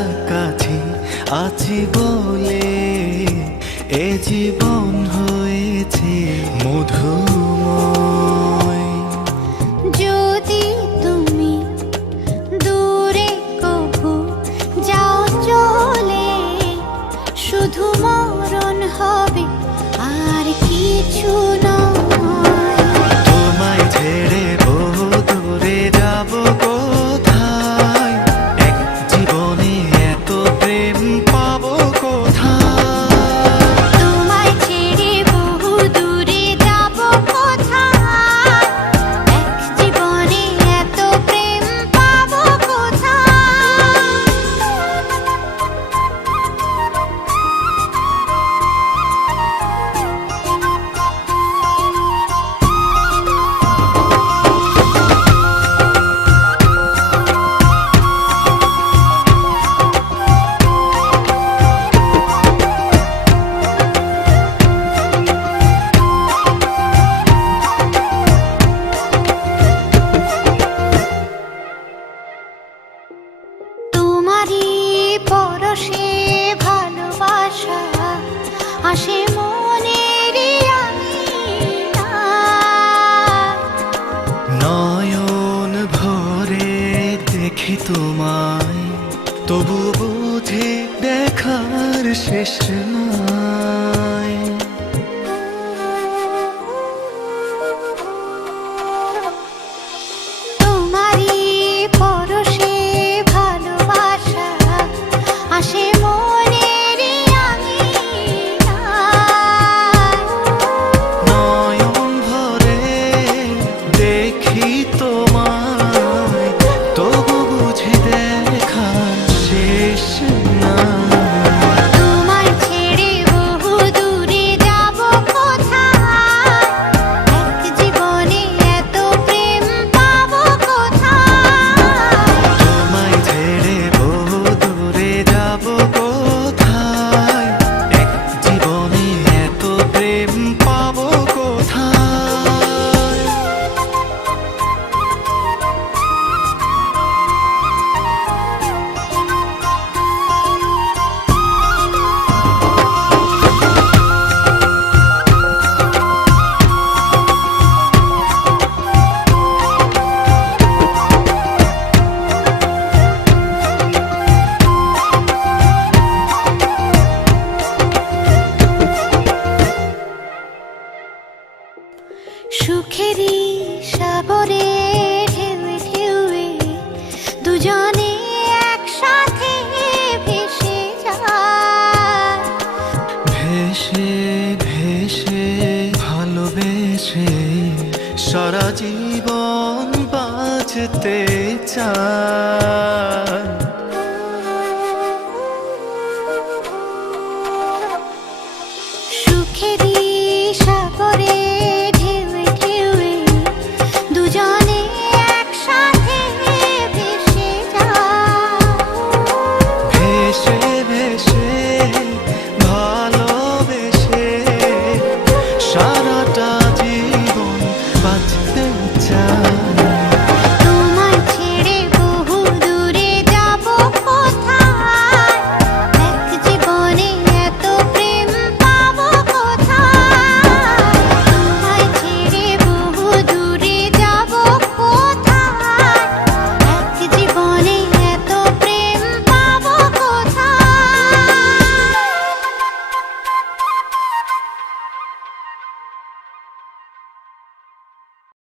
কাছাকাছি আছি বলে এ জীবন হয়েছে মধুময়। যদি তুমি দূরে কবু যাও চলে, শুধু মরণ হবে আর কিছু নয়। তোমায় ছেড়ে বহু দূরে যাব কোথায়, এক জীবনে এত প্রেম পাবো কোথায়। তোমায় ছেড়ে বহু দূরে যাব কোথায়, এক জীবনে এত প্রেম পাবো কোথায়। তোমারই পরশে ভালোবাসা আসে মনের নয়ন ভরে দেখি তোমায়, তবু বুঝি দেখার শেষ নাই। তোমারই পরশে ভালোবাসা আসে মনের নয়ন ভরে দেখি তোমায়, তবু বুঝি দেখার শেষ নাই। তোমায় ছেড়ে বহু দূরে যাব কোথায়, এক জীবনে এত প্রেম পাবো কোথায়। তোমায় ছেড়ে বহু দূরে যাব কোথায়, এক জীবনে এত প্রেম পাবো কোথায়। সুখেরই সাগরে ঢেউয়ে ঢেউয়ে দুজনে একসাথে ভেসে যায়। ভেসে ভেসে ভালোবেসে সারা জীবন বাঁচতে চাই।